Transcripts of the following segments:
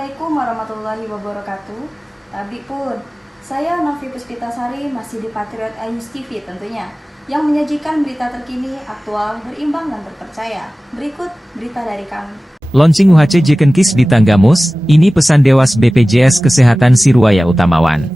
Assalamualaikum warahmatullahi wabarakatuh. Tabik pun, saya Novi Puspitasari masih di Patriot News TV tentunya, yang menyajikan berita terkini, aktual, berimbang dan terpercaya. Berikut berita dari kami. Launching UHC Jekenkis di Tanggamus, ini pesan Dewas BPJS Kesehatan Siruaya Utamawan.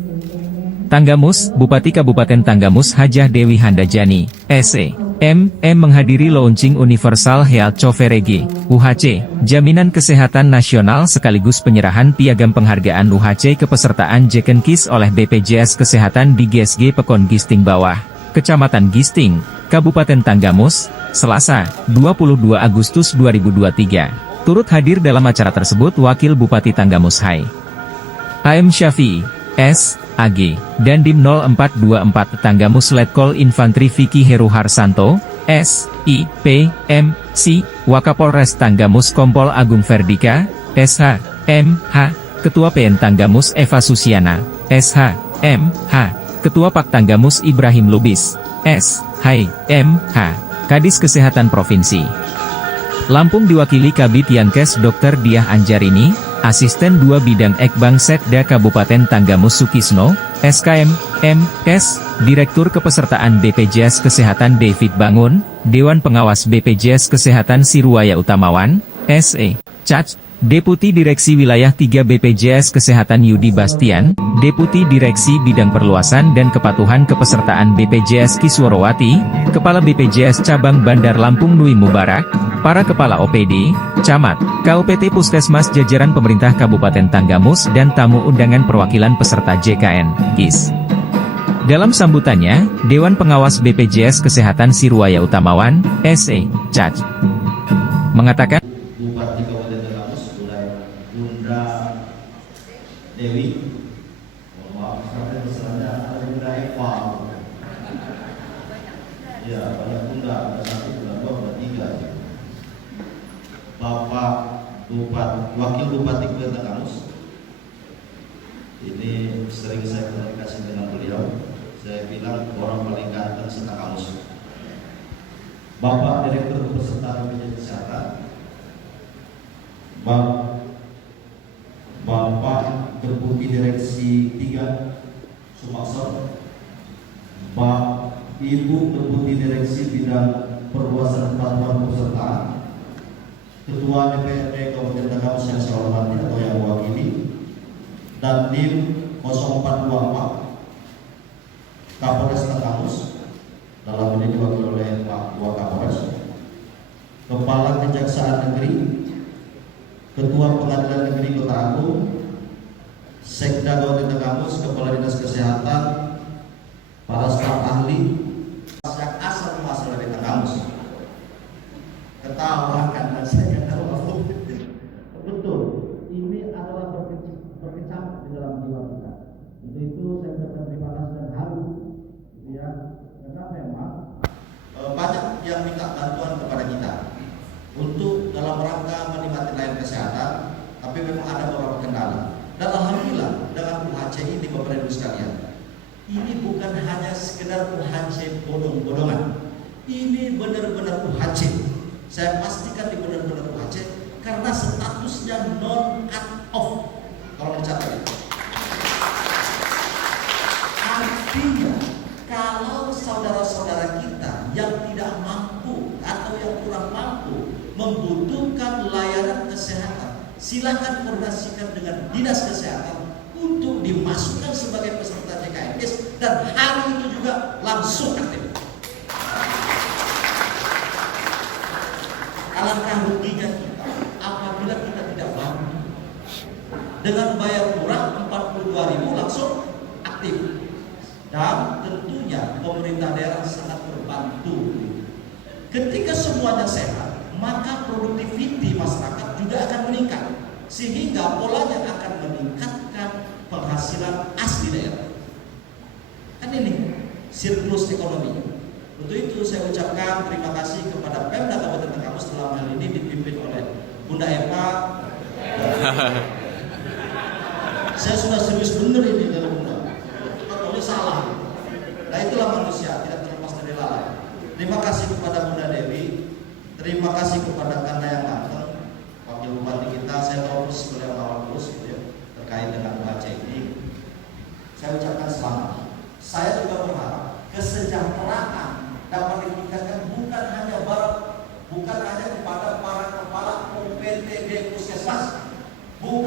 Tanggamus, Bupati Kabupaten Tanggamus Hajah Dewi Handajani, S.E.M. menghadiri launching Universal Health Coverage, UHC, Jaminan Kesehatan Nasional sekaligus penyerahan piagam penghargaan UHC kepesertaan Jekenkis oleh BPJS Kesehatan di GSG Pekon Gisting Bawah, Kecamatan Gisting, Kabupaten Tanggamus, Selasa, 22 Agustus 2023. Turut hadir dalam acara tersebut Wakil Bupati Tanggamus Hai A.M. Syafi'i, S.A.G., dan Dim 0424 Tanggamus Letkol Infantri Vicky Heru Harsanto, S.I.P.M.C., Wakapolres Tanggamus Kompol Agung Verdika, S.H.M.H., Ketua PN Tanggamus Eva Susiana, S.H.M.H., Ketua Pak Tanggamus Ibrahim Lubis, S.H.M.H., Kadis Kesehatan Provinsi Lampung diwakili Kabid Yankes Dr. Diah Anjarini, Asisten 2 Bidang Ekbang Setda Kabupaten Tanggamus Sukisno, SKM, M.S., Direktur Kepesertaan BPJS Kesehatan David Bangun, Dewan Pengawas BPJS Kesehatan Siruaya Utamawan, S.E. Cac, Deputi Direksi Wilayah 3 BPJS Kesehatan Yudi Bastian, Deputi Direksi Bidang Perluasan dan Kepatuhan Kepesertaan BPJS Kisworowati, Kepala BPJS Cabang Bandar Lampung Nui Mubarak, para Kepala OPD, Camat, KUPT Puskesmas jajaran pemerintah Kabupaten Tanggamus dan tamu undangan perwakilan peserta JKN, KIS. Dalam sambutannya, Dewan Pengawas BPJS Kesehatan Siruaya Utamawan, S.E. Cac, mengatakan, Bupati Kabupaten Tanggamus, Bunda Dewi, mohon maaf, sampai pesannya ada Bunda Eva. Ya, banyak Bunda, ada 1, Bunda 2, Bunda 3. Bapak Bupati, Wakil Bupati Kabupaten Tanggamus, ini sering saya komunikasi dengan beliau. Saya bilang orang paling ganteng se-Tanggamus. Bapak Direktur Kepesertaan BPJS Kesehatan, Bapak Deputi Direksi 3 Sumaksor, Ibu Deputi Direksi Bidang Perluasan Kepatuhan Kepesertaan, Ketua DPRD Kabupaten Tanggamus yang saya hormati atau yang mewakili, dan Dim 0424 Kapolres Tanggamus, dalam ini diwakili oleh Pak Wakapolres, Kepala Kejaksaan Negeri, Ketua Pengadilan Negeri Kota Agung, Sekda Kabupaten Tanggamus, Kepala Dinas Kesehatan, para staf ahli yang asal muasal dari Tanggamus. Ketawa kan, dan saya ketawa. Betul, ini adalah berkecamuk di dalam jiwa kita. Untuk itu saya ucapkan terima kasih dan haru, ya, karena memang banyak yang minta bantuan kepada kita untuk dalam rangka menikmati layanan kesehatan, tapi memang ada beberapa kendala. Dan alhamdulillah dengan UHC ini Bapak Ibu sekalian, ini bukan hanya sekedar UHC bodong-bodongan. Ini benar-benar UHC. Saya pastikan ini benar-benar UHC karena statusnya non cut off. Kalau dicatat itu. Artinya kalau saudara-saudara kita yang tidak mampu atau yang kurang mampu membutuhkan layanan kesehatan, silakan koordinasikan dengan Dinas Kesehatan untuk dimasukkan sebagai peserta JKNKIS dan hari itu juga langsung aktif. Alangkah ruginya kita apabila kita tidak mampu. Dengan bayar murah 42.000 langsung aktif. Dan tentunya pemerintah daerah sangat terbantu. Ketika semuanya sehat, maka produktiviti masyarakat juga akan meningkat, sehingga polanya akan meningkatkan penghasilan asli daerah. Kan ini siklus ekonomi. Untuk itu saya ucapkan terima kasih kepada Pemda Kabupaten Tanggamus dalam hal ini dipimpin oleh Bunda Eva. Saya sudah serius bener ini kalau Bunda. Kalau salah. Nah itulah manusia, tidak terlepas dari lalai. Terima kasih kepada Bunda Dewi. Terima kasih kepada Kanda yang ganteng, Wakil Bupati kita. Saya tahu beliau awal terus.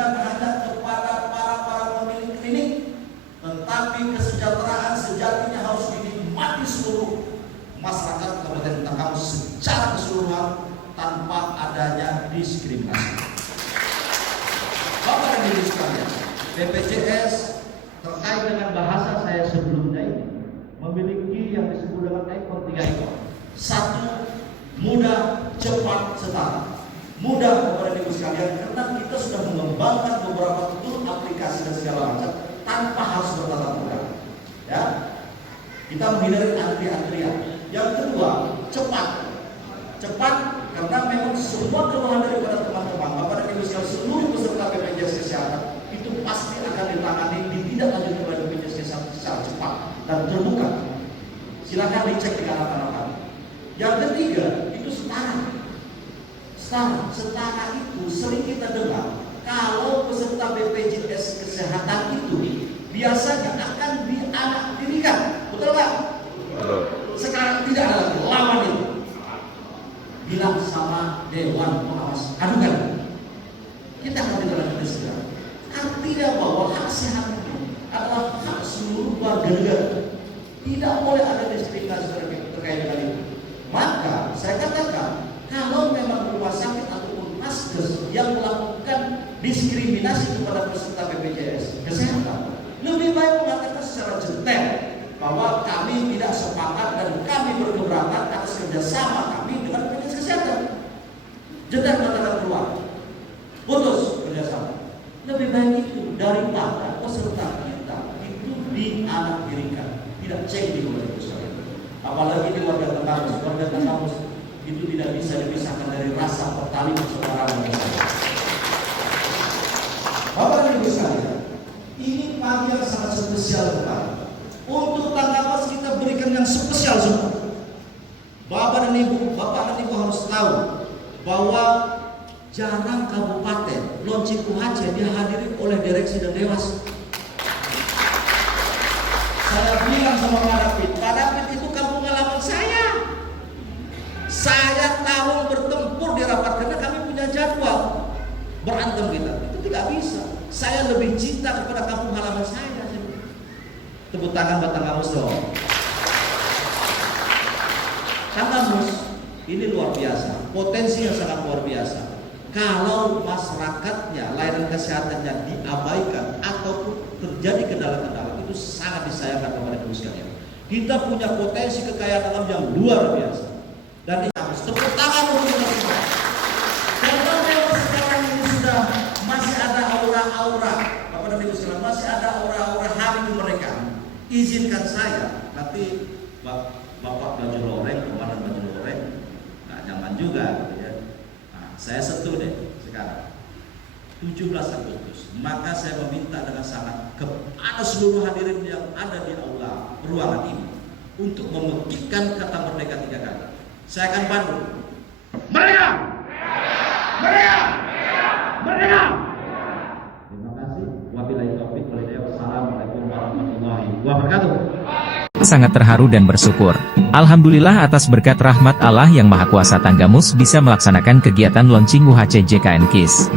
bukan hanya kepada para pemilik klinik, tetapi kesejahteraan sejatinya harus dinikmati seluruh masyarakat Kabupaten Tanggamus secara keseluruhan tanpa adanya diskriminasi. Bapak dan Ibu sekalian, BPJS terkait dengan bahasa saya sebelumnya ini memiliki yang disebut dengan ikon 3 ikon. 1. Mudah, cepat, setara. Mudah Bapak dan Ibu sekalian karena kita sudah mengembangkan beberapa tool aplikasi dan segala macam tanpa harus bertatap muka. Ya, kita menghindari antri-antrian. Yang kedua, cepat. Cepat karena memang semua keluhan daripada teman-teman Bapak dan Ibu sekalian seluruh peserta BPJS Kesehatan itu pasti akan ditangani ditindaklanjuti oleh BPJS Kesehatan secara cepat dan terbuka. Silakan dicek di anak-anak kami. Yang ketiga, itu setara. Setara itu sering kita dengar kalau peserta BPJS Kesehatan itu biasanya akan dianak-tirikan, betul nggak? Sekarang tidak ada lagi lawan itu. Bilang sama Dewan Pengawas, adukan. Kita akan tindak segera. Artinya bahwa hak sehat itu adalah hak seluruh warga negara. Tidak boleh ada diskriminasi terkait dengan itu. Maka saya katakan kalau memang rumah sakit ataupun naskes yang melakukan diskriminasi kepada peserta BPJS Kesehatan, lebih baik mengatakan secara detail bahwa kami tidak sepakat dan kami berkeberatan atas kerjasama kami dengan BPJS Kesehatan. Jeda katakan keluar, putus kerjasama. Lebih baik itu daripada peserta kita itu dianak-tirikan, tidak cek di Bapak Ibu sekalian. Apalagi di warga Tanggamus itu tidak bisa dipisahkan dari rasa pertalian persaudaraan yang besar. Bapak dan Ibu sekalian, ini pagi yang sangat spesial sekali. Untuk Tanggamus kita berikan yang spesial semua. Bapak dan Ibu harus tahu bahwa jarang kabupaten launching UHC dihadiri oleh direksi dan dewas. Saya bilang sama Pak David itu kampung halaman saya. Saya tahu bertempur di rapat karena kami punya jadwal berantem kita. Itu tidak bisa. Saya lebih cinta kepada kampung halaman saya. Tepuk tangan buat Tanggamus dong. Tanggamus ini luar biasa, potensi yang sangat luar biasa. Kalau masyarakatnya, layanan kesehatannya diabaikan ataupun terjadi kendala-kendala, itu sangat disayangkan kepada Ibu sekalian. Kita punya potensi kekayaan alam yang luar biasa. Dan ini harus tepuk tangan untuk kita semua. Karena memang sekarang ini sudah masih ada aura-aura, Bapak dan Ibu sekalian, masih ada aura-aura hari di mereka. Izinkan saya, nanti Bapak baju loreng, komandan baju loreng, nggak nyaman juga, gitu ya. Nah, saya sentuh deh sekarang. 17 Agustus, maka saya meminta dengan sangat kepada seluruh hadirin yang ada di aula ruangan ini untuk memekikkan kata merdeka 3 kali. Saya akan pandu. Merdeka! Merdeka! Merdeka! Terima kasih. Wabillahi taufiq wal hidayah. Wassalamualaikum warahmatullahi wabarakatuh. Sangat terharu dan bersyukur. Alhamdulillah atas berkat rahmat Allah yang Maha Kuasa Tanggamus bisa melaksanakan kegiatan launching UHC JKN KIS.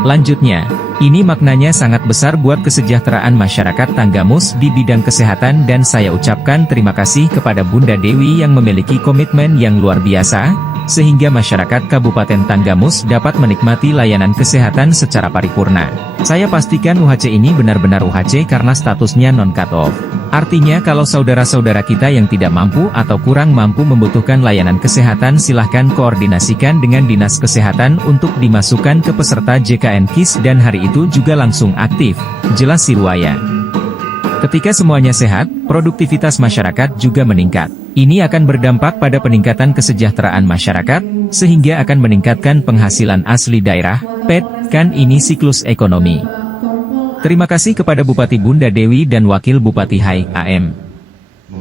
Lanjutnya, ini maknanya sangat besar buat kesejahteraan masyarakat Tanggamus di bidang kesehatan dan saya ucapkan terima kasih kepada Bunda Dewi yang memiliki komitmen yang luar biasa, sehingga masyarakat Kabupaten Tanggamus dapat menikmati layanan kesehatan secara paripurna. Saya pastikan UHC ini benar-benar UHC karena statusnya non-cut-off. Artinya kalau saudara-saudara kita yang tidak mampu atau kurang mampu membutuhkan layanan kesehatan silahkan koordinasikan dengan Dinas Kesehatan untuk dimasukkan ke peserta JKN KIS dan hari itu juga langsung aktif, jelas Sirwaya. Ketika semuanya sehat, produktivitas masyarakat juga meningkat. Ini akan berdampak pada peningkatan kesejahteraan masyarakat, sehingga akan meningkatkan penghasilan asli daerah, kan ini siklus ekonomi. Terima kasih kepada Bupati Bunda Dewi dan Wakil Bupati Hai AM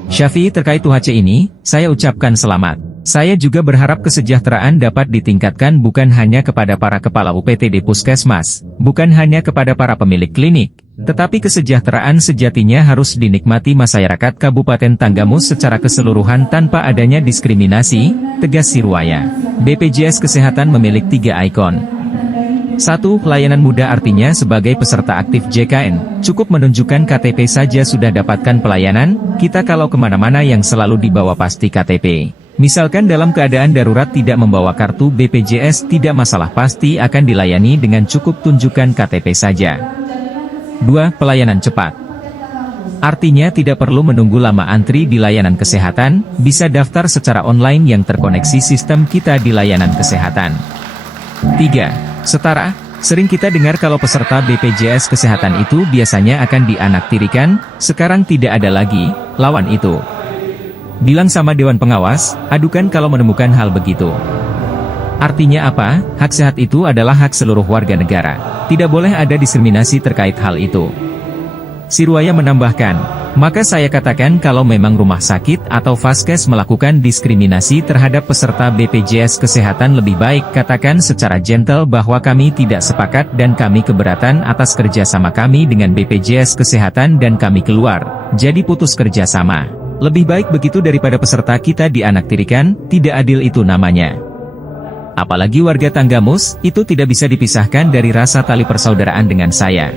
Syafi'i terkait UHC ini, saya ucapkan selamat. Saya juga berharap kesejahteraan dapat ditingkatkan bukan hanya kepada para kepala UPTD Puskesmas, bukan hanya kepada para pemilik klinik, tetapi kesejahteraan sejatinya harus dinikmati masyarakat Kabupaten Tanggamus secara keseluruhan tanpa adanya diskriminasi, tegas Sirwaya. BPJS Kesehatan memiliki 3 ikon. 1. Pelayanan mudah artinya sebagai peserta aktif JKN, cukup menunjukkan KTP saja sudah dapatkan pelayanan. Kita kalau kemana-mana yang selalu dibawa pasti KTP. Misalkan dalam keadaan darurat tidak membawa kartu BPJS tidak masalah, pasti akan dilayani dengan cukup tunjukkan KTP saja. 2. Pelayanan cepat. Artinya tidak perlu menunggu lama antri di layanan kesehatan, bisa daftar secara online yang terkoneksi sistem kita di layanan kesehatan. 3. Setara, sering kita dengar kalau peserta BPJS Kesehatan itu biasanya akan dianaktirikan, sekarang tidak ada lagi, lawan itu. Bilang sama Dewan Pengawas, adukan kalau menemukan hal begitu. Artinya apa? Hak sehat itu adalah hak seluruh warga negara. Tidak boleh ada diskriminasi terkait hal itu. Sirwaya menambahkan, maka saya katakan kalau memang rumah sakit atau vaskes melakukan diskriminasi terhadap peserta BPJS Kesehatan, lebih baik katakan secara gentle bahwa kami tidak sepakat dan kami keberatan atas kerjasama kami dengan BPJS Kesehatan dan kami keluar, jadi putus kerjasama. Lebih baik begitu daripada peserta kita dianaktirikan, tidak adil itu namanya. Apalagi warga Tanggamus, itu tidak bisa dipisahkan dari rasa tali persaudaraan dengan saya.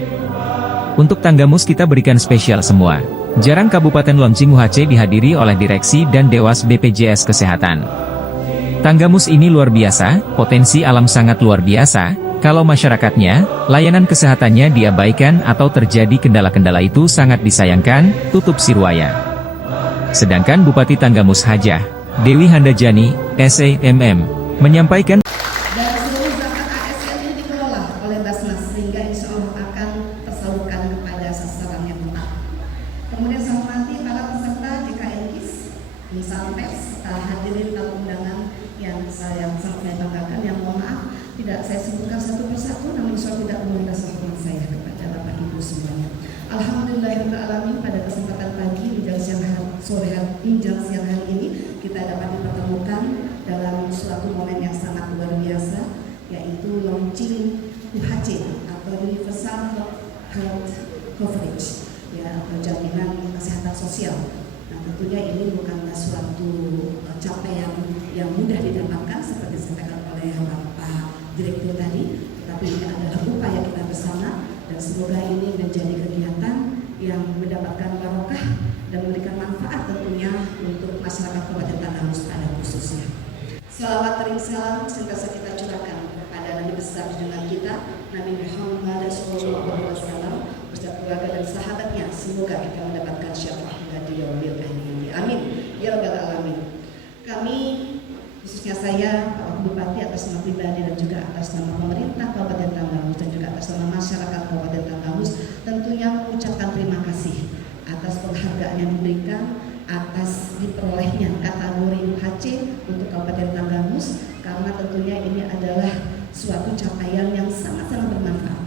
Untuk Tanggamus kita berikan spesial semua. Jarang Kabupaten Lampung UHC dihadiri oleh direksi dan dewas BPJS Kesehatan. Tanggamus ini luar biasa, potensi alam sangat luar biasa. Kalau masyarakatnya, layanan kesehatannya diabaikan atau terjadi kendala-kendala itu sangat disayangkan, tutup Sirwaya. Sedangkan Bupati Tanggamus Hajah Dewi Handajani, SEMM, menyampaikan dan seluruh zakat ASN ini dikelola oleh Basnas sehingga insya Allah akan tersalurkan kepada sasaran yang tepat. Kemudian saya hormati para peserta JKN KIS, insan pers, hadirin tamu undangan yang saya sangat banggakan, yang mohon maaf tidak saya sebutkan satu persatu, namun insya Allah tidak mengurangi rasa hormat saya kepada Bapak Ibu semuanya. Alhamdulillahirrahmanirrahim, pada kesempatan pagi menjelang siang hari ini kita dapat dipertemukan dalam suatu momen yang sangat luar biasa, yaitu launching UHC atau Universal Health Coverage, ya, atau jaminan kesehatan sosial. Nah, tentunya ini bukanlah suatu capaian yang mudah didapatkan seperti disampaikan oleh Bapak Direktur tadi, tetapi ini adalah upaya kita bersama dan semoga ini menjadi kegiatan yang mendapatkan barokah dan memberikan manfaat tentunya untuk masyarakat Kabupaten Tanggamus pada khususnya. Selawat teringsal sentiasa kita curahkan kepada Nabi besar junjungan kita Nabi Muhammad SAW beserta keluarga dan sahabatnya. Semoga kita mendapatkan syafaat di yaumil akhir. Amin ya rabbal alamin. Kami khususnya saya Pak Bupati atas nama pribadi dan juga atas nama pemerintah Kabupaten Tanggamus dan juga atas nama masyarakat Kabupaten Tanggamus tentunya mengucapkan terima kasih atas penghargaan yang diberikan atas diperolehnya kategori UHC untuk Kabupaten Tanggamus, karena tentunya ini adalah suatu capaian yang sangat-sangat bermanfaat.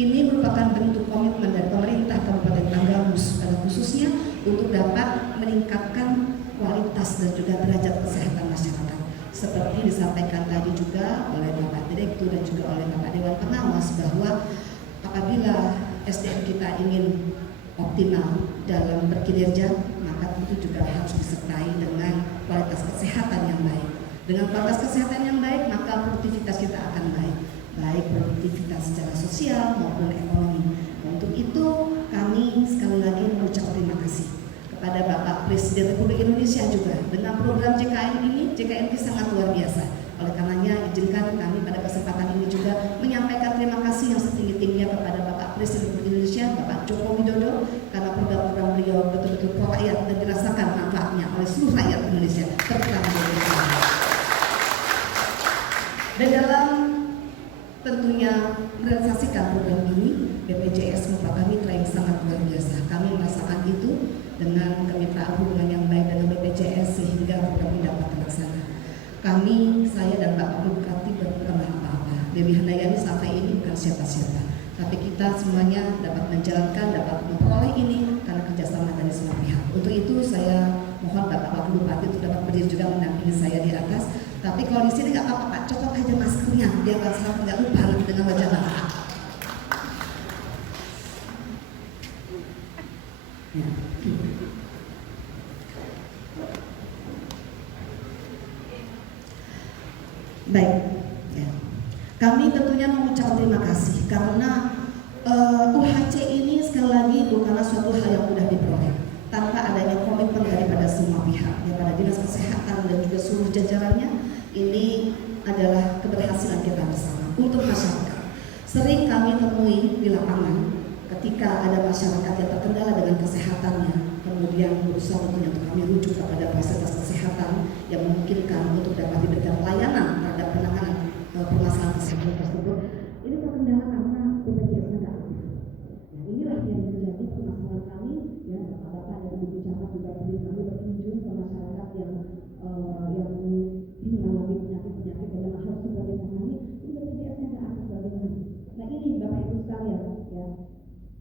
Ini merupakan bentuk komitmen dari pemerintah Kabupaten Tanggamus pada khususnya untuk dapat meningkatkan kualitas dan juga derajat kesehatan masyarakat. Seperti disampaikan tadi juga oleh Bapak Direktur dan juga oleh Bapak Dewan Pengawas bahwa apabila SDM kita ingin optimal dalam berkinerja, maka tentu juga harus disertai dengan kualitas kesehatan yang baik. Dengan kualitas kesehatan yang baik, maka produktivitas kita akan baik, baik produktivitas secara sosial maupun ekonomi. Untuk itu kami sekali lagi mengucap terima kasih kepada Bapak Presiden Republik Indonesia juga dengan program JKN ini. JKN ini sangat luar biasa. Oleh karenanya izinkan kami pada kesempatan ini juga menyampaikan terima kasih yang setinggi-tingginya kepada Bapak Presiden Republik Indonesia, Bapak Joko Widodo, karena program-program beliau betul-betul pro rakyat dan dirasakan manfaatnya oleh seluruh rakyat Indonesia, terutama di Indonesia. Dan dalam tentunya merealisasikan program ini, BPJS merupakan mitra yang sangat luar biasa. Kami merasakan itu dengan kemitraan hubungan yang baik dengan BPJS sehingga program ini dapat terlaksana. Kami, saya dan Bapak Bupati bukan apa-apa. Dewi Handayani sampai ini bukan siapa-siapa, tapi kita semuanya dapat menjalankan, dapat memperoleh ini karena kerjasama dari semua pihak. Untuk itu saya mohon Bapak Bupati untuk dapat berdiri juga mendampingi saya di atas. Tapi kalau di sini nggak apa-apa Pak, copot aja maskernya biar nggak lupa dengan wajah Bapak. Ya. Baik, ya. Kami tentunya ucapan terima kasih karena UHC ini sekali lagi bukanlah suatu hal yang mudah diperoleh tanpa adanya komitmen daripada semua pihak, daripada Dinas Kesehatan dan juga seluruh jajarannya. Ini adalah keberhasilan kita bersama untuk masyarakat. Sering kami temui di lapangan ketika ada masyarakat yang terkendala dengan kesehatannya, kemudian berusaha untuk kami rujuk kepada fasilitas kesehatan yang memungkinkan untuk dapat diberikan pelayanan terhadap penanganan permasalahan kesehatan tersebut. Ini terkendala karena BPJS-nya tidak aktif. Nah, inilah yang menjadi permasalahan kami, ya, Bapak dan Ibu Camat juga tadi kami berkunjung ke masyarakat yang mengalami penyakit-penyakit yang memang harus segera ditangani. Ini BPJS-nya tidak aktif bagaimana? Nah, ini Bapak Ibu sekalian, ya.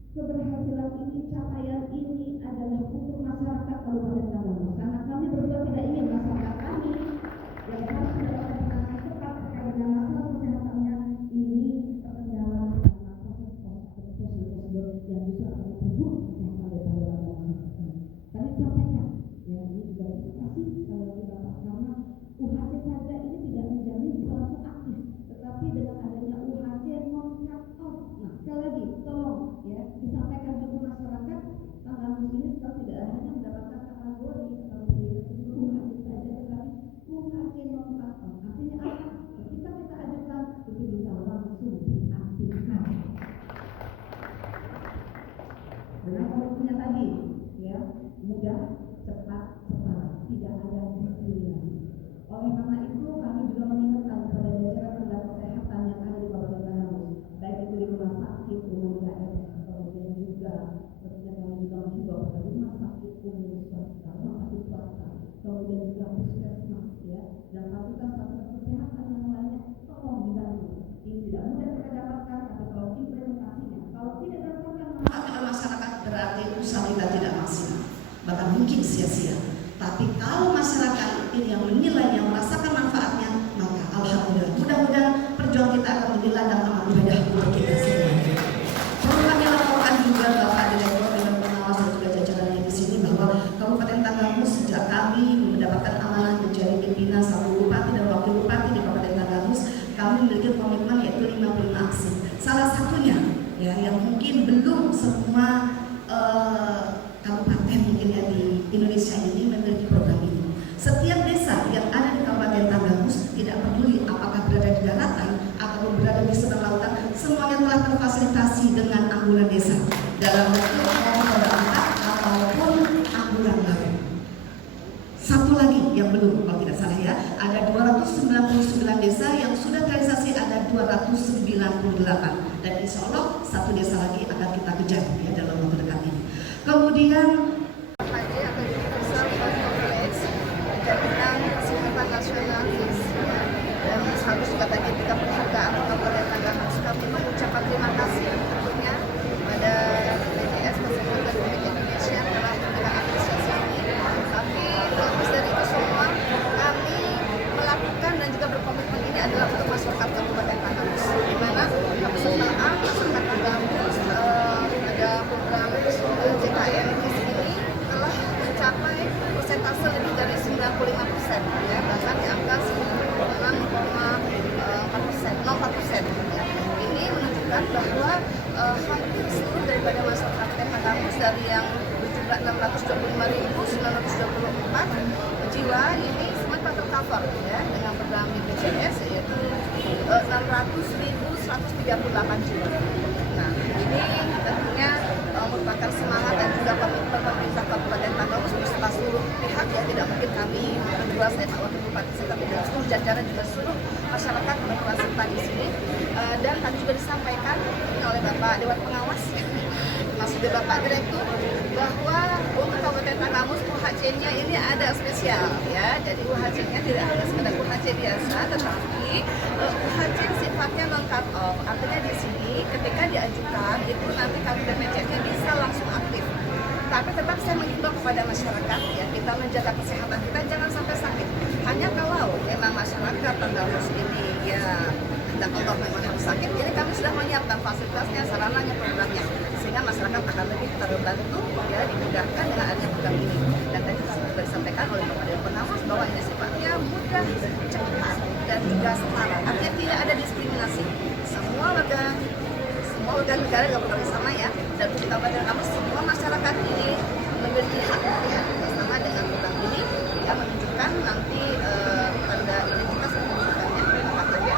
Keberhasilan ini, capaian ini adalah untuk masyarakat Kabupaten Tanggamus. Karena kami berdua tidak ingin masyarakat kami yang harus mendapatkan penanganan cepat terkait dengan masalah kesehatannya ini terkendala karena prosedur yang bisa akan memperburuk kesehatan daripada warga masyarakat. Tadi sampaikan, ya, ini juga terima kasih sekali lagi Bapak, karena UHC saja ini tidak menjamin selalu aktif, tetapi dengan adanya UHC non cut off. Nah, sekali lagi tolong, ya, disampaikan ke masyarakat Tanggamus ini sekarang tidak hanya mendapatkan kategori UHC saja, tetapi UHC non cut off. Artinya apa? Ketika kita ajukan itu bisa langsung diaktifkan. Dengan komitmennya tadi, ya, mudah, cepat, setara, tidak ada diskriminasi. Oleh karena itu kami juga mengingatkan kepada jajaran tenaga kesehatan yang ada di Kabupaten Tanggamus, baik itu di rumah sakit umum daerah, kemudian juga seperti kami juga menghimbau pada rumah sakit umum swasta, rumah sakit swasta, kemudian juga puskesmas, ya, dan fasilitas-fasilitas kesehatan yang lainnya, tolong dibantu. Ini tidak mudah kita dapatkan, tapi kalau implementasinya, kalau tidak dapatkan manfaat masyarakat, berarti usaha kita tidak maksimal, bahkan mungkin sia-sia. Tapi kalau masyarakat ini yang menilai, yang merasakan manfaatnya, maka alhamdulillah, mudah-mudahan perjuangan kita akan menjadi ladang amal ibadah buat kita semua. Perlu kami laporkan juga Bapak Direktur dan pengawas dan juga jajarannya di sini bahwa Kabupaten Tanggamus sejak kami mendapatkan amanah menjadi pimpinan satu bupati dan wakil bupati di Kabupaten Tanggamus, kami memiliki komitmen yaitu 55 aksi. Salah satunya, ya, yang mungkin belum semua kabupaten mungkin ya di Indonesia ini memiliki program ini. Setiap desa yang ada di Kabupaten Tanggamus, tidak peduli apakah berada di daratan atau berada di seberang lautan, semuanya telah terfasilitasi dengan ambulan desa dalam bentuk roda 4 ataupun ambulan lain. Satu lagi yang belum, kalau tidak salah ya, ada 299 desa yang sudah terrealisasi, ada 298, dan insya Allah satu desa lagi akan kita kejar, ya, dalam waktu dekat ini. Kemudian jaminan kesehatan nasional dan harus juga tadi kita perjukaan Kabupaten Tanggamus, kami mengucapkan terima kasih tentunya pada BPJS Kesehatan Republik Indonesia telah memberikan apresiasi ini. Tapi lebih dari itu semua, kami melakukan dan juga berkomitmen ini adalah untuk masyarakat Kabupaten Tanggamus, di mana kepesertaan masyarakat Tanggamus ada program JKN ini telah mencapai persentase lebih dari 95%, ya, bahkan di angka 96,4%, ya. Ini menunjukkan bahwa hampir seluruh daripada masyarakat Tanggamus dari yang berjumlah 625.924 jiwa ini semua tercover, ya, dengan program BPJS yaitu 600.138 jiwa. Nah, ini tentunya merupakan semangat dan juga komitmen pemerintah Kabupaten Tanggamus beserta seluruh pihak, ya, tidak mungkin kami berdua, saya Pak Wakil Bupati, tetapi dan seluruh jajaran juga seluruh masyarakat berperan serta di sini. Dan tadi juga disampaikan oleh Bapak Dewan Pengawas, termasuk juga Bapak Direktur, bahwa untuk Kabupaten Tanggamus UHC-nya ini ada spesial, ya. Jadi UHC-nya tidak hanya sekedar UHC biasa, tetapi UHC yang sifatnya non cut off. Artinya di sini ketika diajukan itu nanti kami BPJS-nya bisa langsung aktif. Tapi tetap saya mengimbau kepada masyarakat, ya, kita menjaga kesehatan kita jangan sampai sakit. Hanya kalau memang masyarakat Tanggamus ini, ya, tidak Allah memang harus sakit, ini kami sudah menyiapkan fasilitasnya, sarananya, programnya, sehingga masyarakat akan lebih terbantu, ya, dimudahkan dengan adanya program ini. Dan tadi sudah disampaikan oleh Bapak Dewan Pengawas bahwa ini sifatnya mudah, cepat, dan juga setara. Artinya tidak ada diskriminasi. Semua semua warga negara yang bersama ya, dan Kabupaten Tanggamus semua masyarakat ini memiliki hak bersama dengan undang ini yang menunjukkan nanti tanda identitas kependudukannya apakah dia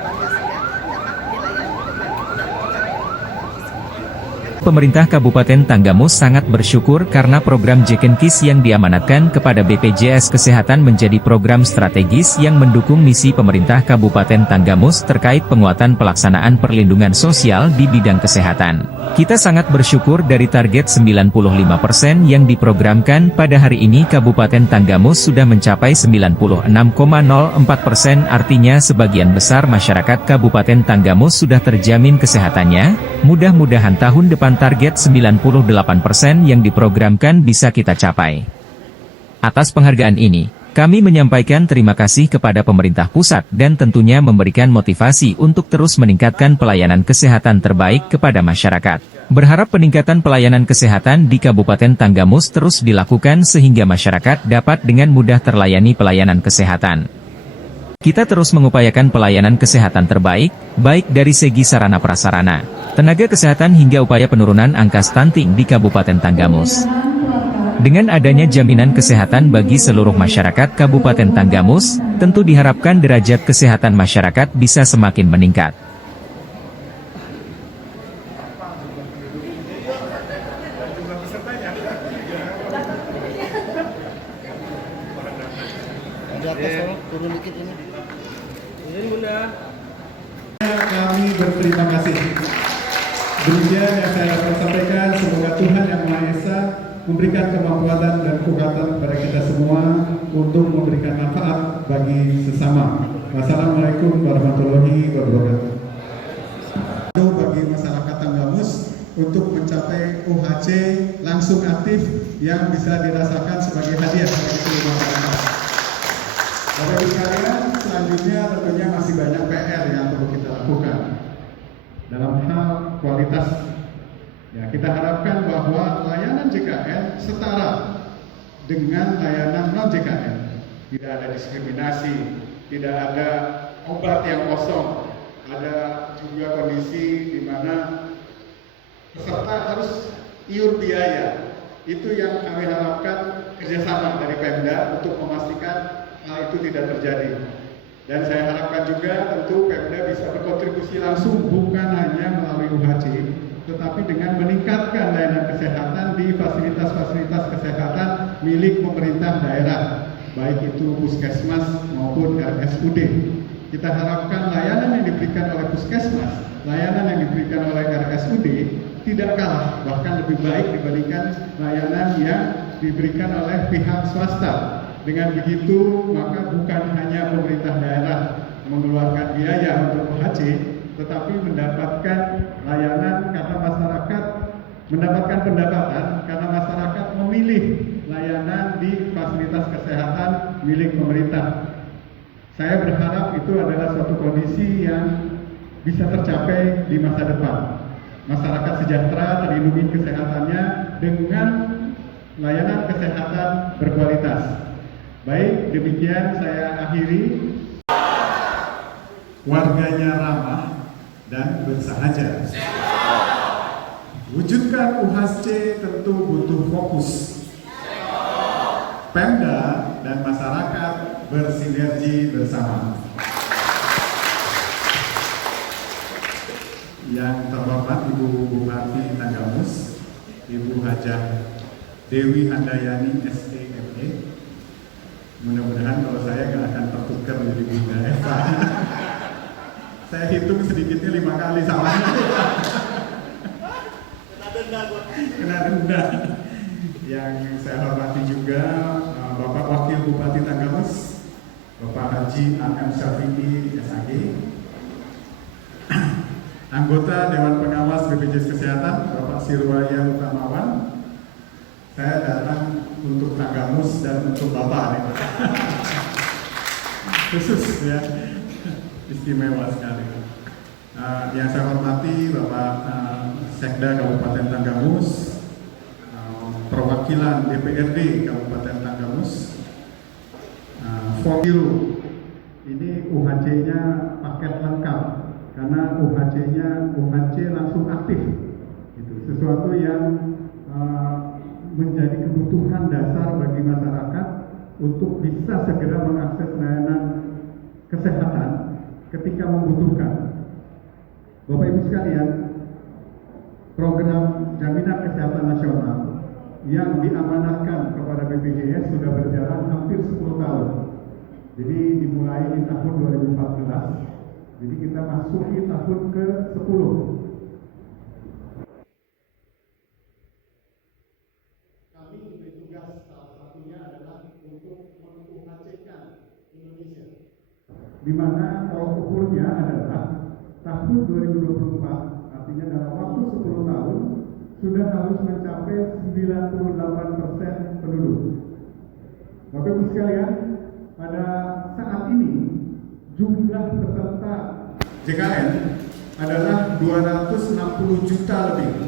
warga sehingga dapat dilayani dengan mudah cara yang Pemerintah Kabupaten Tanggamus sangat bersyukur karena program Jekenkis yang diamanatkan kepada BPJS Kesehatan menjadi program strategis yang mendukung misi pemerintah Kabupaten Tanggamus terkait penguatan pelaksanaan perlindungan sosial di bidang kesehatan. Kita sangat bersyukur dari target 95% yang diprogramkan pada hari ini Kabupaten Tanggamus sudah mencapai 96,04%, artinya sebagian besar masyarakat Kabupaten Tanggamus sudah terjamin kesehatannya. Mudah-mudahan tahun depan target 98% yang diprogramkan bisa kita capai. Atas penghargaan ini, kami menyampaikan terima kasih kepada pemerintah pusat dan tentunya memberikan motivasi untuk terus meningkatkan pelayanan kesehatan terbaik kepada masyarakat. Berharap peningkatan pelayanan kesehatan di Kabupaten Tanggamus terus dilakukan sehingga masyarakat dapat dengan mudah terlayani pelayanan kesehatan. Kita terus mengupayakan pelayanan kesehatan terbaik, baik dari segi sarana prasarana, tenaga kesehatan hingga upaya penurunan angka stunting di Kabupaten Tanggamus. Dengan adanya jaminan kesehatan bagi seluruh masyarakat Kabupaten Tanggamus, tentu diharapkan derajat kesehatan masyarakat bisa semakin meningkat. Kami berterima kasih. Demikian yang saya dapat sampaikan, semoga Tuhan Yang Maha Esa memberikan kemampuan dan kekuatan kepada kita semua untuk memberikan manfaat bagi sesama. Wassalamualaikum warahmatullahi wabarakatuh. Bagi masyarakat Tanggamus untuk mencapai UHC langsung aktif yang bisa dirasakan sebagai hadiah bagi seluruh masyarakat. Bapak Ibu sekalian, selanjutnya tentunya masih banyak PR yang perlu kita lakukan dalam hal kualitas. Ya, kita harapkan bahwa layanan JKN setara dengan layanan non JKN. Tidak ada diskriminasi, tidak ada obat yang kosong. Ada juga kondisi di mana peserta harus iur biaya. Itu yang kami harapkan kerjasama dari Pemda untuk memastikan hal itu tidak terjadi. Dan saya harapkan juga tentu Pemda bisa berkontribusi langsung bukan hanya melalui UHC, tetapi dengan meningkatkan layanan kesehatan di fasilitas-fasilitas kesehatan milik pemerintah daerah, baik itu puskesmas maupun RSUD. Kita harapkan layanan yang diberikan oleh puskesmas, layanan yang diberikan oleh RSUD tidak kalah, bahkan lebih baik dibandingkan layanan yang diberikan oleh pihak swasta. Dengan begitu, maka bukan hanya pemerintah daerah mengeluarkan biaya untuk UHC, tetapi mendapatkan layanan karena masyarakat mendapatkan pendapatan karena masyarakat memilih layanan di fasilitas kesehatan milik pemerintah. Saya berharap itu adalah suatu kondisi yang bisa tercapai di masa depan. Masyarakat sejahtera, terlindungi kesehatannya dengan layanan kesehatan berkualitas. Baik, demikian saya akhiri. Warganya ramah dan bersahaja. Wujudkan UHC tentu butuh fokus. Pemda dan masyarakat bersinergi bersama. Yang terhormat Ibu Bupati Tanggamus, Ibu Hajah Dewi Handayani SEME. Mudah-mudahan kalau saya nggak akan tertukar jadi Bunda Eva. Saya hitung sedikitnya 5 kali salahnya. Kena denda. Yang saya hormati juga Bapak Wakil Bupati Tanggamus, Bapak Haji A.M. Syafi'i SAG, anggota Dewan Pengawas BPJS Kesehatan Bapak Sirwaya Utamawan. Saya datang untuk Tanggamus dan untuk Bapak khusus ya, istimewa sekali. Yang saya hormati Bapak Sekda Kabupaten Tanggamus, perwakilan DPRD Kabupaten Tanggamus, Forkil, ini UHC-nya paket lengkap, karena UHC langsung aktif, gitu. Sesuatu yang menjadi kebutuhan dasar bagi masyarakat untuk bisa segera mengakses layanan kesehatan ketika membutuhkan. Bapak Ibu sekalian, program jaminan kesehatan nasional yang diamanatkan kepada BPJS sudah berjalan hampir 10 tahun. Jadi dimulai di tahun 2014, jadi kita masuki tahun ke-10. Kami diberi tugas salah satunya adalah untuk meng-UHC-kan Indonesia, di mana tolak ukurnya adalah tahun 2024, artinya dalam waktu 10 tahun sudah harus mencapai 98% penduduk. Bapak Ibu sekalian, pada saat ini jumlah peserta JKN adalah 260 juta lebih.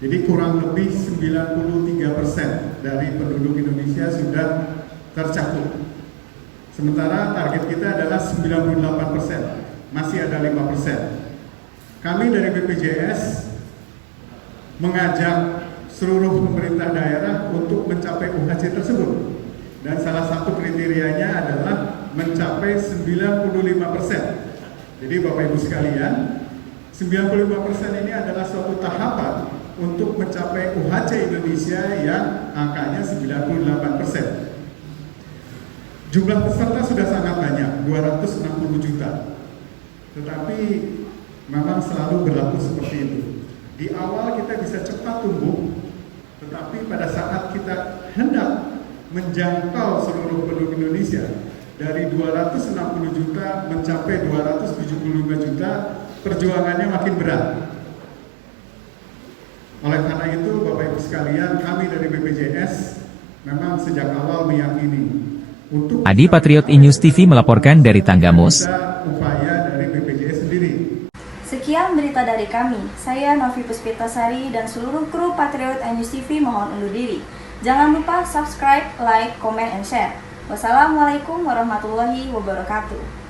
Jadi kurang lebih 93% dari penduduk Indonesia sudah tercakup. Sementara target kita adalah 98%, masih ada 5%. Kami dari BPJS mengajak seluruh pemerintah daerah untuk mencapai UHC tersebut. Dan salah satu kriterianya adalah mencapai 95%. Jadi Bapak Ibu sekalian, 95% ini adalah suatu tahapan untuk mencapai UHC Indonesia yang angkanya 98%. Jumlah peserta sudah sangat banyak, 260 juta. Tetapi memang selalu berlaku seperti itu. Di awal kita bisa cepat tumbuh, tetapi pada saat kita hendak menjangkau seluruh penduduk Indonesia dari 260 juta mencapai 275 juta, perjuangannya makin berat. Oleh karena itu, Bapak Ibu sekalian, kami dari BPJS memang sejak awal meyakini untuk Adi Patriot iNews TV melaporkan dari Tanggamus. Upaya dari BPJS sendiri. Sekian berita dari kami. Saya Novi Puspitasari dan seluruh kru Patriot iNews TV mohon undur diri. Jangan lupa subscribe, like, comment, and share. Wassalamualaikum warahmatullahi wabarakatuh.